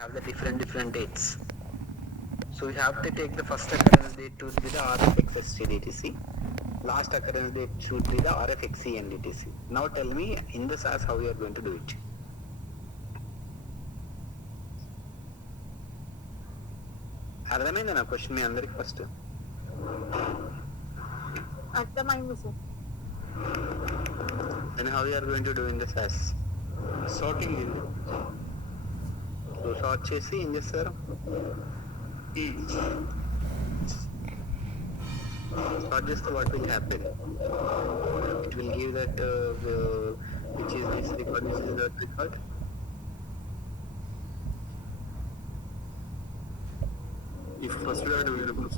have the different dates. So we have to take the first occurrence date to be the RFXSTDTC. Last occurrence date should be the RFXENDTC. Now tell me in the SAS how you are going to do it. అర్థమైందా నా question మీ అందరికి first? అర్థమైంది sir. And how you are going to do in the SAS? Sorting in. So sort చేసి ఏం చేస్తారు? Sort చేస్తే what will happen? It will give that which is this record, this is that record. If first dot available,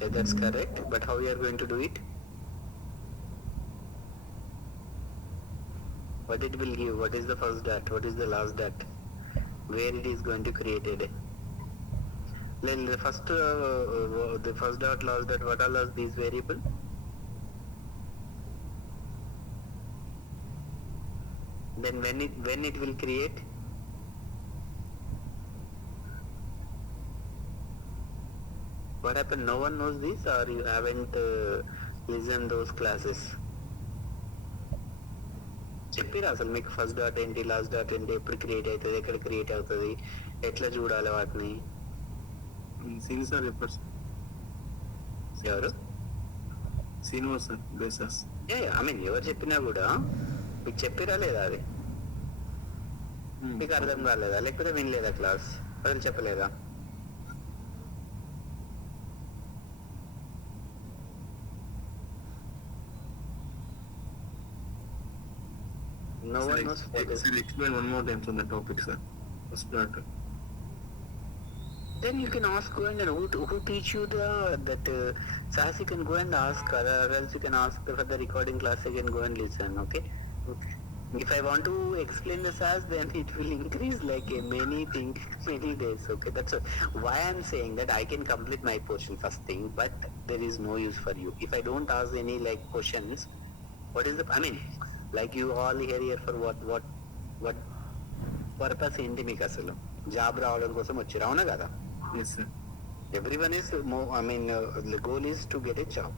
Yeah, that's correct. But how we are going to do it? What it will give? What is the first dot? What is the last dot? Where it is going to created? Then the first dot, last dot. What are these variable? Then when it will create? What happened? No one knows this, or you haven't listened those classes? చెప్పిరా అసలు మీకు first dot ఏంటి, last dot ఏంటి, ఎప్పుడు create అవుతుంది, ఎక్కడ create అవుతుంది, ఎట్లా చూడాలి వాటిని? సీనియర్ సార్ చెప్పారు సార్. ఎవరు? Senior sir bases. I mean ఎవరు చెప్పినా కూడా మీకు చెప్పిరా లేదా? అది మీకు అర్థం కాలేదా, లేకపోతే వినలేదా క్లాస్? అసలు చెప్పలేదా? No one knows what is. Sir, explain one more time on the topic, sir. First dot. Then you can ask, go and who teach you that SAS you can go and ask, or else you can ask for the recording class, you can go and listen, okay? If I want to explain the SAS, then it will increase like many days, okay? That's why I'm saying that I can complete my portion first thing, but there is no use for you. If I don't ask any like questions, what is the, I mean, like you all here for what purpose ఏంటి మీకు అసలు? Job రావడం కోసం వచ్చారు, అవునా కదా? Yes, sir. Everyone is, the goal is to get a job.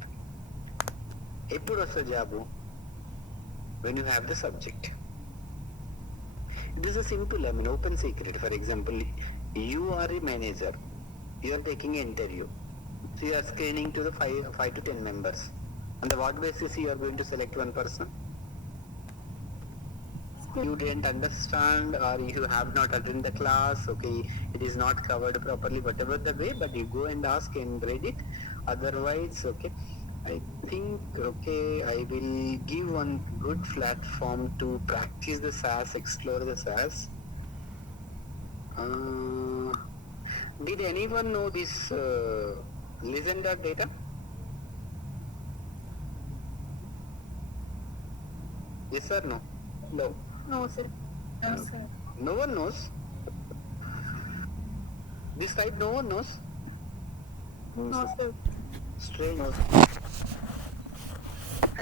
ఎప్పుడు వస్తుంది job? When you have the subject. It is a simple, open secret. For example, you are a manager, you are taking an interview, so you are screening to the 5 to 10 members. On the what basis you are going to select one person? You didn't understand, or you have not attended the class, okay, it is not covered properly, whatever the way, but you go and ask and read it. Otherwise, okay, I think, okay, I will give one good platform to practice the SAS, explore the SAS. Did anyone know this listen that data? Yes or no? No. No sir. No, sir. No one knows. This side no one knows. No sir. Strange.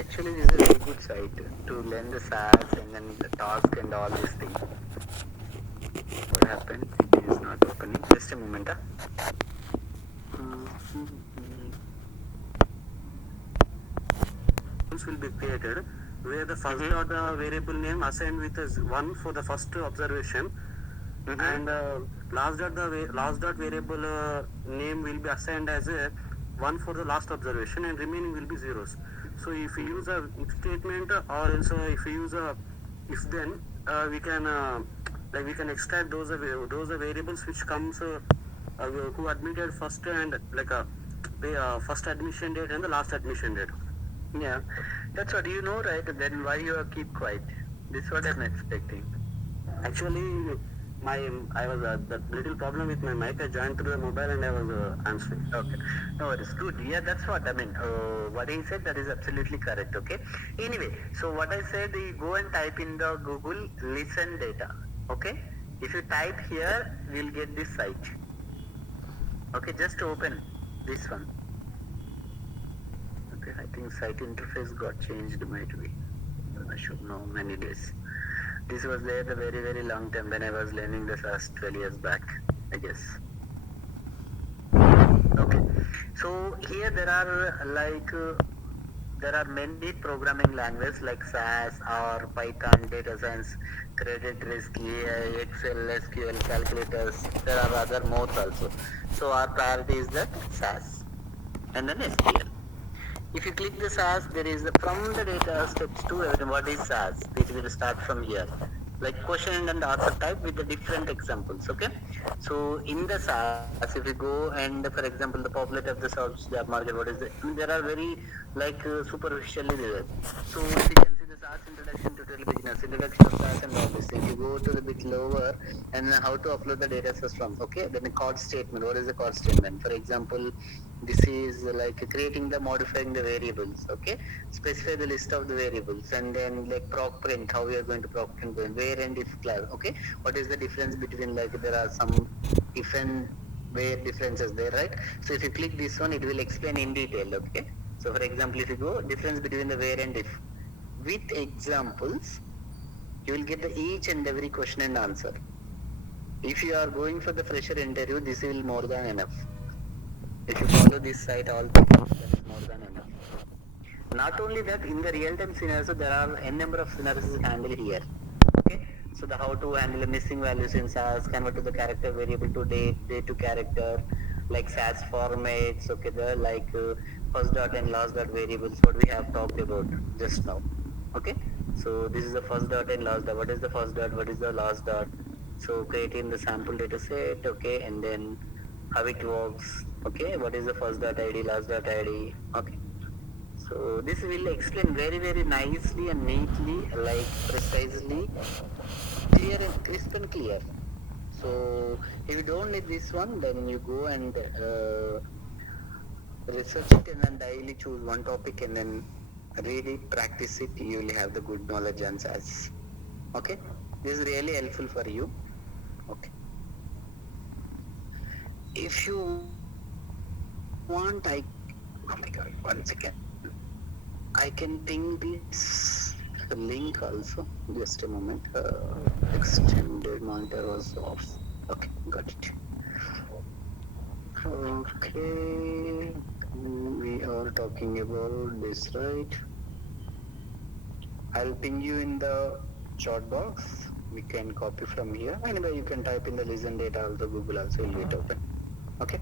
Actually, this is a very good site to learn the SAS and then the task and all these things. What happened? It is not opening. Just a moment. Will be created where the first dot variable name assigned with is 1 for the first observation, and last dot variable name will be assigned as a 1 for the last observation, and remaining will be zeros. So if we use a if statement, or else if we use a if then, we can extract those variables which comes who admitted first, and first admission date and the last admission date. Yeah, that's what you know, right? Then why you keep quiet? This is what I'm expecting. Actually, I was that little problem with my mic. I joined through the mobile and I was answering. Okay, no, it is good. Yeah, that's what I mean. What he said, that is absolutely correct. Okay. Anyway, so what I said, you go and type in the Google listen data. Okay. If you type here, we'll get this site. Okay, just open this one. Okay, I think site interface got changed, might be. I should know many days. This was there the very, very long time when I was learning the SAS 12 years back, I guess. Okay, so here there are there are many programming languages like SAS or Python, data science, credit risk, AI, Excel, SQL, calculators. There are other modes also. So our priority is that SAS and then SQL. If you click the SAS, there is from the data steps to what is SAS. It will start from here, like question and answer type with the different examples. Okay, so in the SAS, if you go and for example the populate of the job market, what is it? There are very superficially there. So if you can see the SAS introduction to telebusiness, introduction of SAS and all this. If you go to the bit lower and how to upload the data sets from. Okay, then the chord statement. What is the chord statement? For example, this is like creating the modifying the variables. Okay, specify the list of the variables and then like proc print, how we are going to proc print where and if class. Okay, what is the difference between like there are some if and where differences there, right? So if you click this one, it will explain in detail. Okay, so for example, if you go difference between the where and if with examples, you will get the each and every question and answer. If you are going for the fresher interview, this will more than enough. If you follow this site all the time, that is more than enough. Not only that, in the real-time scenarios, there are n number of scenarios handled here. Okay, so the how to handle the missing values in SAS, convert to the character variable to date to character, like SAS formats. Okay, the like first dot and last dot variables. What we have talked about just now. Okay, so this is the first dot and last dot. What is the first dot? What is the last dot? So creating the sample data set. Okay, and then how it works. Okay, what is the first dot ID, last dot ID. Okay, so this will explain very, very nicely and neatly, like precisely, clear and crisp and clear. So if you don't need this one, then you go and research it and then daily choose one topic and then read it, practice it. You will have the good knowledge and SAS. Okay, this is really helpful for you. Okay, if you want, oh my god, 1 second, I can ping this link also. Just a moment. Extended monitor was off. Okay, got it. Okay, we are talking about this, right? I'll ping you in the chat box. We can copy from here. Anyway, you can type in the listen data also. Google also will be open. Okay.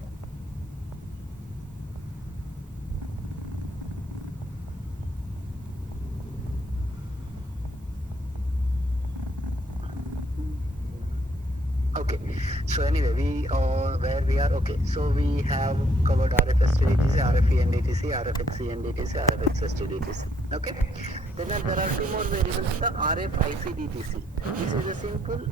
Okay, so anyway, we are where we are. Okay, so we have covered RFSTDTC, RFENDTC, RFXCNDTC, RFXSTDTC. Okay, then there are two more variables, the RFICDTC. This is a simple.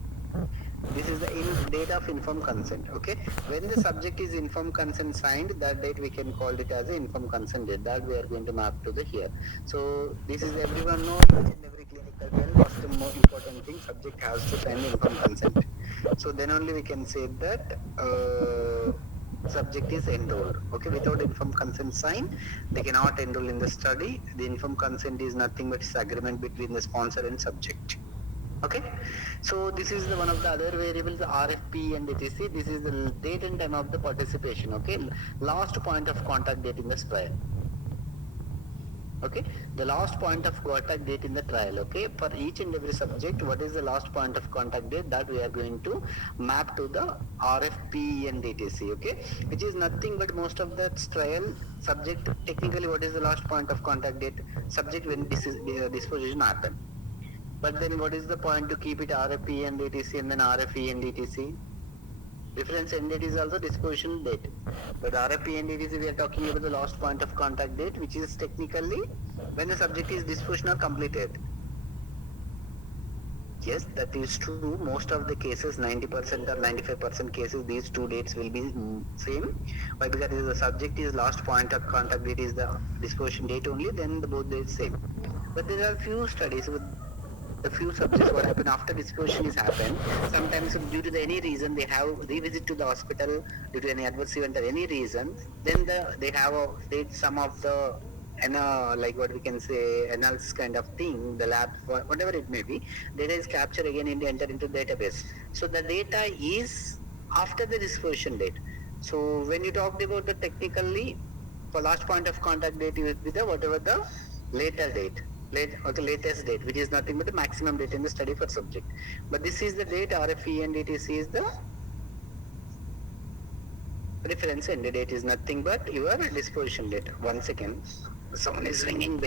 This is the date of informed consent. Okay, when the subject is informed consent signed, that date we can call it as an informed consent date. That we are going to map to the here. So this is everyone knows each and every clinical well. First and more important thing, subject has to sign the informed consent. So then only we can say that subject is enrolled. Okay, without informed consent signed, they cannot enroll in the study. The informed consent is nothing but agreement between the sponsor and subject. Okay, so this is one of the other variables, the RFP and etc. This is the date and time of the participation. Okay, last point of contact date in the trial. Okay, the last point of contact date in the trial. Okay, for each and every subject, what is the last point of contact date, that we are going to map to the RFP and etc. Okay, which is nothing but most of the trial subject technically what is the last point of contact date, subject when this is disposition happen. But then what is the point to keep it RFP and etc. and then RFE and etc.? Reference end date is also disposition date. But RFP and etc. we are talking about the last point of contact date, which is technically when the subject is disposition or completed. Yes, that is true. Most of the cases, 90% or 95% cases, these two dates will be same. Why? Because the subject is last point of contact date is the disposition date only, then the both dates same. But there are few studies with the few subjects what happen after disposition is happened. Sometimes due to any reason they have revisit to the hospital due to any adverse event or any reason, then they have some of the and like what we can say analysis kind of thing, the lab, whatever it may be, data is captured again and entered into database. So the data is after the disposition date. So when you talked about the technically, for last point of contact date, you will be the whatever the later date, or the latest date, which is nothing but the maximum date in the study for subject. But this is the date, RFE and DTC is the reference end date is nothing but your disposition date. 1 second, someone is ringing.